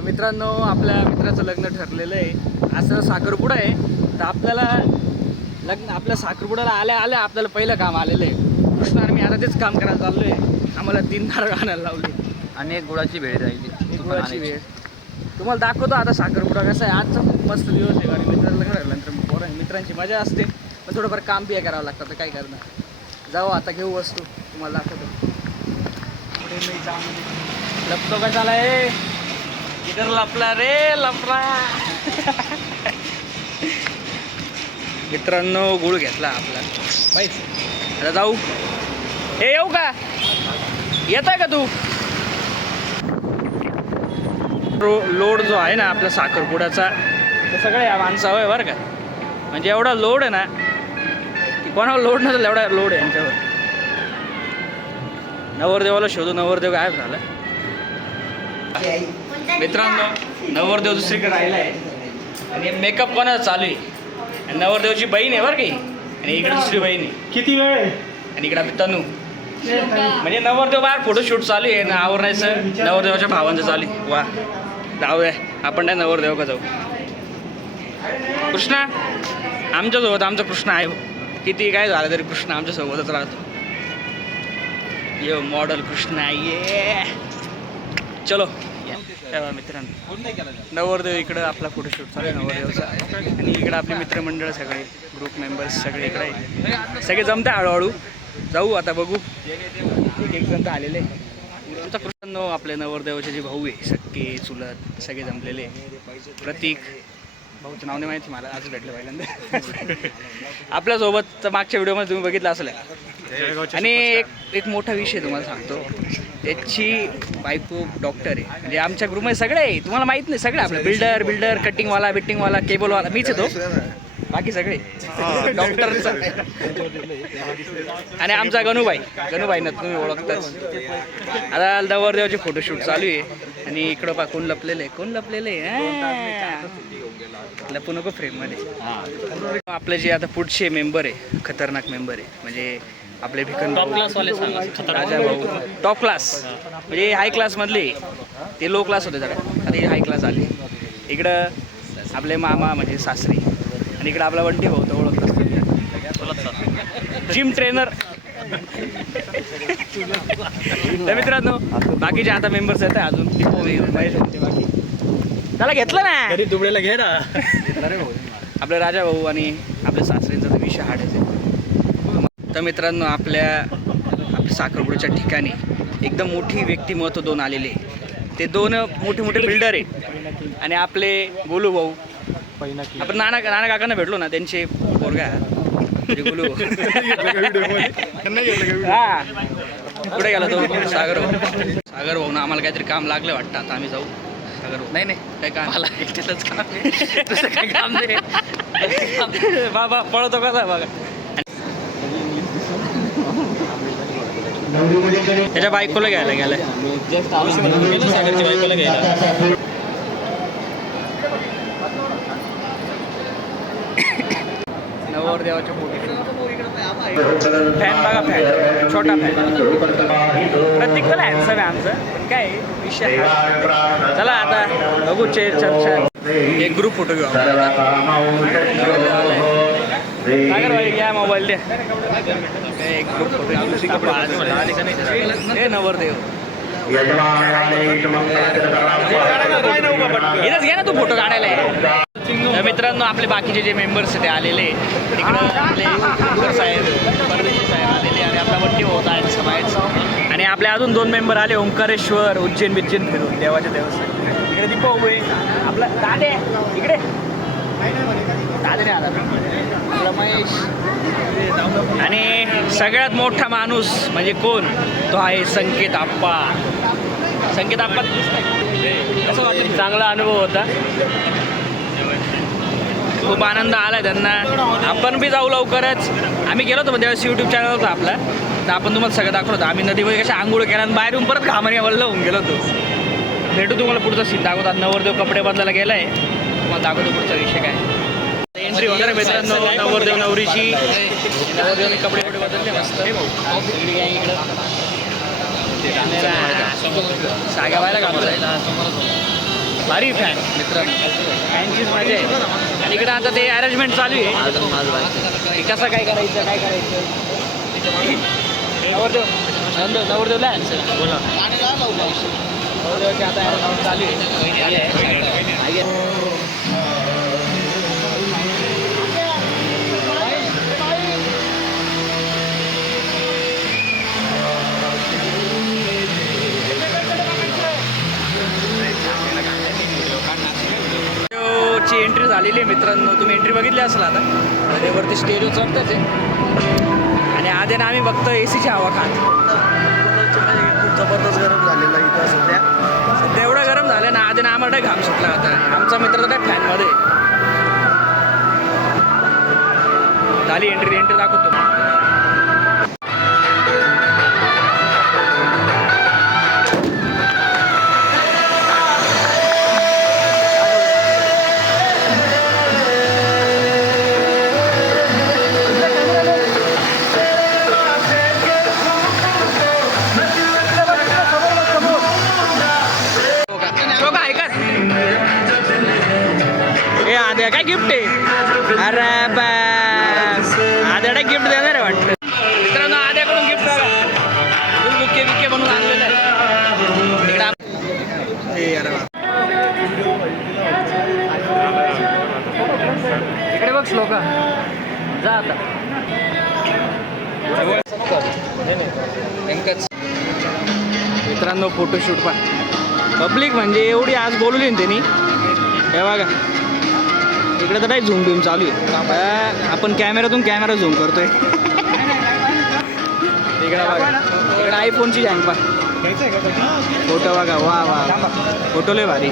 मित्रांनो, आपल्या मित्राचं लग्न ठरलेलं आहे. असं साखरपुडा आहे. तर आपल्याला आपल्या साखरपुड्याला आल्या आल्या आपल्याला पहिलं काम आलेलं आहे. कृष्णा मी आता तेच काम करायला चाललो आहे. आम्हाला 3 नारळ आणायला लावले आणि एक गुळाची भेळ राहिली. गुळाची वेळ तुम्हाला दाखवतो आता साखरपुडा कसा आहे. आजचा खूप मस्त दिवस आहे. कारण मित्राचं लग्न ठरल्यानंतर मित्रांची मजा असते, पण थोडंफार काम बी करावं लागतं. तर काय करणार. जाऊ आता घेऊ वस्तू, तुम्हाला दाखवतो. लपतो का झाला आहे इधर, लपला रे लपला. मित्रांनो गुळ घेतला आपला पाहिजे. आता जाऊ. हे येऊ का, येत आहे का तू. लोड जो आहे ना आपला साखरपुड्याचा, ते सगळं या माणसावर आहे बरं का. म्हणजे एवढा लोड आहे ना की कोणावर लोड नसेल एवढा लोड आहे यांच्यावर. नवरदेवाला शोधू, नवरदेव गायब झाला. मित्रांनो, नवरदेव दुसरीकडे राहिला आहे आणि मेकअप कोणाचा चालू आहे. आणि नवरदेवची बहीण आहे बरं काही, आणि इकडे दुसरी बहीण आहे. किती वेळ आहे. आणि इकडे आपली तनू. म्हणजे नवरदेव बाहेर फोटोशूट चालू आहे ना, आवरायचं नवरदेवाच्या भावांचं चालू आहे. वा जाऊ द्या, आपण नाही नवरदेव का जाऊ. कृष्णा आमच्यासोबत, आमचा कृष्ण आहे. किती काय झालं तरी कृष्ण आमच्यासोबतच राहतो. ये मॉडल कृष्ण ये. चलो मित्रांनो, नवरदेव इकडं आपला फोटोशूट चालू आहे नवरदेवचा. आणि इकडं आपले मित्रमंडळ सगळे, ग्रुप मेंबर्स सगळे इकडे आहे. सगळे जमते हळूहळू. जाऊ आता बघू. एक जण तर आलेले. आमचा कृष्ण आपले नवरदेवाचे जे भाऊ आहे, सक्के चुलत सगळे जमलेले. प्रतीक भाऊचं नाव नाही माहिती मला, आज भेटलं पहिल्यांदा. आपल्यासोबत मागच्या व्हिडिओमध्ये तुम्ही बघितलं असेल. आणि एक मोठा विषय तुम्हाला सांगतो. त्याची बायको डॉक्टर आहे. म्हणजे आमच्या ग्रुपमध्ये सगळे आहे, तुम्हाला माहीत नाही सगळे आपले बिल्डर कटिंगवाला केबलवाला मीच येतो. बाकी सगळे डॉक्टरचा. आणि आमचा गणूबाई ना तुम्ही ओळखताच. आता नवरदेवाचे फोटोशूट चालू आहे. आणि इकडं पा कोण लपलेलं आहे. लपू नको फ्रेममध्ये. आपले जे आता पुढचे मेंबर आहे, खतरनाक मेंबर आहे. म्हणजे आपले भिकन टॉप क्लासवाले सांगा. राजा भाऊ टॉप क्लास. म्हणजे हाय क्लासमधले, ते लो क्लास होते जरा, आता हे हाय क्लास आले. इकडं आपले मामा म्हणजे सासरी. आणि इकडं आपला वंटी भाऊ तर ओळखत जिम ट्रेनर. तर मित्रांनो, बाकीचे आता मेंबर्स आहेत अजून. महेश होते बाकी. त्याला घेतलं ना घरी दुबळेला घे ना. आपले राजा भाऊ आणि आपल्या सासऱ्यांचा तर विषय हाडायचा. तर मित्रांनो, आपल्या साखरपुड्याच्या ठिकाणी एकदम मोठी व्यक्तिमत्व 2 आलेले. ते 2 मोठे बिल्डर आहे. आणि आपले गोलू भाऊ, आपण नाना काकांना भेटलो ना, त्यांचे पोरगा म्हणजे गोलू. हा कुठे गेला तो सागर भाऊ ना. आम्हाला काहीतरी काम लागलं वाटतं, आता आम्ही जाऊ. सागर भाऊ नाही काय काम, मला एकट्याच काम आहे, दुसरं काय काम नाही. बाबा पळतो कसा बघा. त्याच्या बायकोला घ्यायला गेलाय. सागरची बायकोला घ्यायला. नवरदेवाच्या फॅन बघा, फॅन छोटा फॅन. प्रत्येक वेळेला हॅन्सम आहे आमचं, पण काय विषय. चला आता बघू चर्चा. एक ग्रुप फोटो घेऊ. सागर भाई घ्या मोबाईल द्या. एक ग्रुप फोटो घेऊ. नवरदेव इथंच घ्या ना तू फोटो काढायला. मित्रांनो, आपले बाकीचे जे मेंबर्स ते आलेले. तिकडं आपले साहेब, परदेशी साहेब आलेले. आणि आपला वट्टी होता आहे समाज. आणि आपले अजून 2 मेंबर आले, ओंकारेश्वर उज्जैन फिरून देवाच्या देवस्थान. इकडे दीपा उभे, आपला दादे इकडे. दादे नाही आला, रमेश. आणि सगळ्यात मोठा माणूस म्हणजे कोण, तो आहे संकेत आप्पा. संकेत आप्पा कसं वाटतं. चांगला अनुभव होता, खूप आनंद आला त्यांना. आपण बी जाऊ लवकरच. आम्ही गेलो होतो त्यावेळेस यूट्यूब चॅनल होता आपला, तर आपण तुम्हाला सगळं दाखवलं होतं. आम्ही नदीमध्ये कशा आंघोळ केल्या आणि बाहेरून परत घामाने वल्ल होऊन गेलो होतो. भेटू तुम्हाला पुढचा सीन दाखवतात. नवरदेव कपडे बदलायला गेला आहे, तुम्हाला दाखवतो पुढचा विषय काय. एंट्री वगैरे मित्रांनो, नवरदेव नवरीची. नवरदेवने कपडे बदलले मस्त. साग्या व्हायला घालतो. भारी फॅन मित्रांनो, फॅनचीच मजा आहे. आणि इकडे आता ते अरेंजमेंट चालू आहे की कसं काय करायचं काय करायचं. नवरदेव नवरदेवला बोला नवरदेवाची आता arrangement चालू आहे. ची एंट्री झालेली आहे मित्रांनो, तुम्ही एंट्री बघितली असेल आता. आणि वरती स्टेजवर चढताच आहे आणि आधी ना आम्ही बघतो एसीची हवा खात. खूप जबरदस्त गरम झालेला इथं सध्या एवढं गरम झालं ना आधी ना आम्हाला घाम सुटला होता. आमचा मित्र तर काय फॅनमध्ये झाली एंट्री दाखवतो. काय गिफ्ट आहे. अरे आद्याला गिफ्ट देणार आहे वाटतं मित्रांनो. आद्याकडून गिफ्ट बघा, बुके बिके बनवून आणलेलं आहे. इकडे बघ श्लोका जा आता. मित्रांनो फोटोशूट पा पब्लिक म्हणजे एवढी आज बोलवली ना त्यांनी. हे बघा इकडे तर काय झूम बिम चालू आहे. आपण कॅमेरा झूम करतोय. इकडे बघा इकडे आयफोनची हँग पा फोटो बघा. वा वा फोटो लय भारी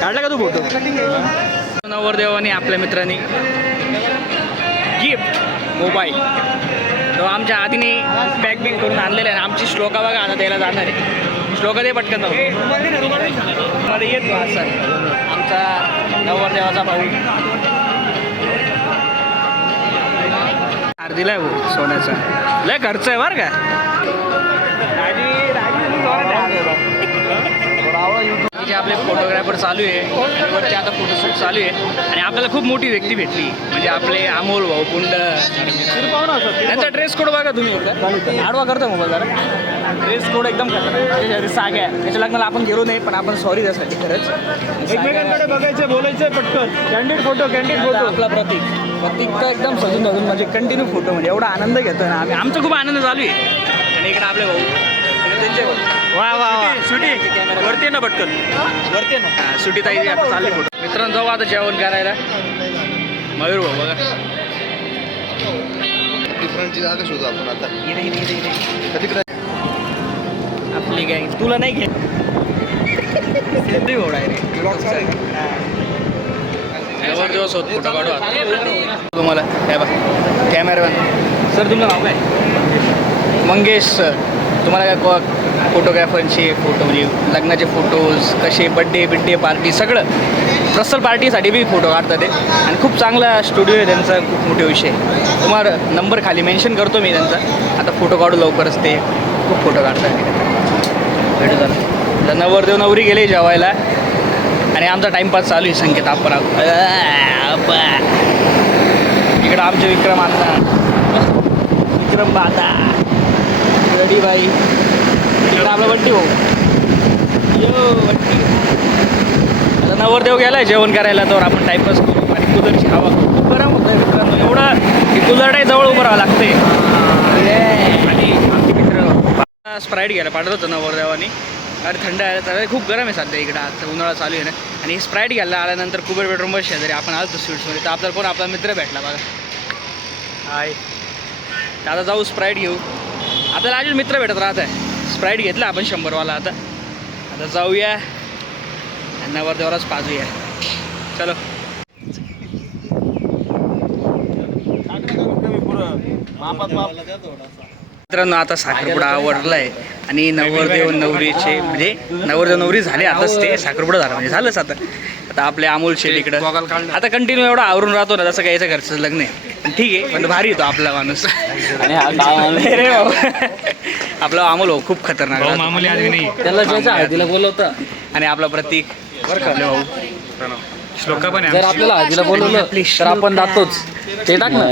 काढला का तू फोटो. नवरदेवानी आपल्या मित्रांनी गिफ्ट मोबाईल तो आमच्या आधीने पॅक बिक करून आणलेला आहे. आमची श्लोका बघा आता द्यायला जाणार आहे. श्लोका दे पटकन मध्ये येतो हा सर आमचा नवरदेवाचा भाऊ. हार दिलाय भाऊ सोन्याचा. लय खर्च आहे बरं का. जे आपले फोटोग्राफर चालू आहे आणि वरती आता फोटोशूट चालू आहे. आणि आपल्याला खूप मोठी व्यक्ती भेटली म्हणजे आपले अमोल भाऊ कुंड. त्यांचा ड्रेस कोड बघा तुम्ही. आडवा करतो मोबाईल जरा. ड्रेस कोड एकदम खतरनाक. साग्या त्याच्या लग्नाला आपण गेलो नाही पण आपण सॉरी त्यासाठी खरंच. एकमेकांकडे बघायचं बोलायचं पटकन. कॅन्डिड फोटो आपला प्रतीक तर एकदम सजून धरून म्हणजे कंटिन्यू फोटो म्हणजे एवढा आनंद घेतोय ना आम्ही. आमचा खूप आनंद चालू आहे. आणि इकडे आपले भाऊ त्यांचे वा वा वा सुटी वरती ना पटकन वरती ना. हां सुटी ताई आता चालले फोटो. मित्रांनो जाऊ आता जेवण करायला. मयूर भाऊ बघा डिफरंटची जागा शोधू आपण आता. तिकडे आपली गँग तुला नाही घे भाऊ डायरेक्ट जबरदस्त होत फोटो काढू तुम्हाला. काय बघ कॅमेरामॅन सर तुमचं नाव काय. मंगेश सर. तुम्हाला काय फोटोग्राफरचे फोटो म्हणजे लग्नाचे फोटोज कसे बड्डे पार्टी सगळं पर्सनल पार्टीसाठी बी फोटो काढतात ते. आणि खूप चांगला स्टुडिओ आहे त्यांचा. खूप मोठे विषय तुम्हाला नंबर खाली मेन्शन करतो मी त्यांचा. आता फोटो काढू लवकरच. ते खूप फोटो काढतात भेटू झालं. नवरदेव नवरी गेले जेवायला आणि आमचा टाईमपास चालू आहे. संकेत आपण इकडं आमचे विक्रम बाता रेडी बाई. इकडं आपलं बट्टी भाऊ बट्टी. आता नवरदेव गेलाय जेवण करायला तर आपण टाईमपास करू. आणि कूलरची हवा खूप गरम होतं मित्रांनो. एवढं की कूलरही जवळ उभं राहावं लागते. आणि आमचे मित्र स्प्राईट घ्यायला पाठवत होतं नवरदेवानी. अरे थंड आहे तर खूप गरम आहे सध्या इकडं. आता उन्हाळा चालू आहे ना. आणि स्प्राईट घ्यायला आल्यानंतर कुबेर बेडरूम बस शेजारी आपण आलो स्वीट्समध्ये तर आपल्याला कोण आपला मित्र भेटला बघा. हाय तर आता जाऊ स्प्राईट घेऊ. आपल्याला अजून मित्र भेटत राहत आहे. स्प्राईट घेतला आपण 100वाला. आता जाऊया नवरदेवालाच पाजूया. चलो मित्रांनो आता साखरपुडा आवडला आहे आणि नवरदेव नवरीचे म्हणजे नवरदेव नवरी झाले. आताच ते साखरपुडा झाला म्हणजे झालंच. आता आपले अमोल शेट इकडं आता कंटिन्यू एवढा आवरून राहतो ना जसं काय याचं घरचं लग्न आहे. ठीक आहे पण भारी येतो आपला माणूस. आणि रे भाऊ आपला अमोल भाऊ खूप खतरनाक. त्याला ज्याच्या हळदीला बोलवता आणि आपला प्रतीक भाऊ. श्लोका पण जर आपल्याला हळदीला बोलवलं तर आपण जातोच. ते टाक ना.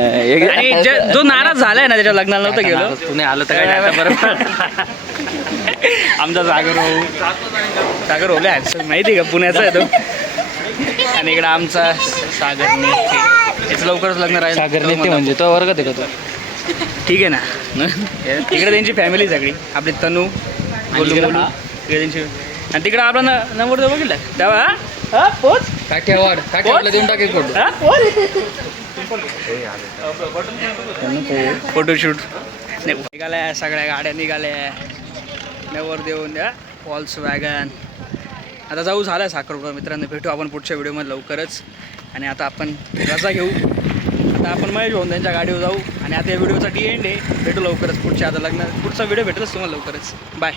आणि जो नाराज झालाय ना त्याच्या लग्नाला नव्हतं गेलो तू नाही आलं तर काय नाही, आता बरोबर. आमचा सागर होले आहे माहिती का, पुण्याचा आहे तो. आणि इकडे आमचा सागर नेते, याचं लवकरच लग्न राहील. सागर नेते म्हणजे तो वर्गात आहे का तो? ठीक आहे ना. इकडे त्यांची फॅमिली सगळी आपली तनू गोलू इकडे मोलू, हा? इकडे त्यांची. आणि तिकडं आपला नंबर बघितला तेव्हा हा पोच काठ्यावाडला देऊन टाकेल फोटो. हा फोटोशूट निघाल्या, सगळ्या गाड्या निघाल्या नवर देऊन द्या फॉल्स वॅगन. आता जाऊ झालं साखरपुडा मित्रांनो. भेटू आपण पुढच्या व्हिडिओमध्ये लवकरच. आणि आता आपण रजा घेऊ. आता आपण महेश भाऊ त्यांच्या गाडीवर जाऊ. आणि आता या व्हिडिओचा एंड आहे. भेटू लवकरच पुढच्या आता पुढचा व्हिडिओ भेटेलच तुम्हाला लवकरच. बाय.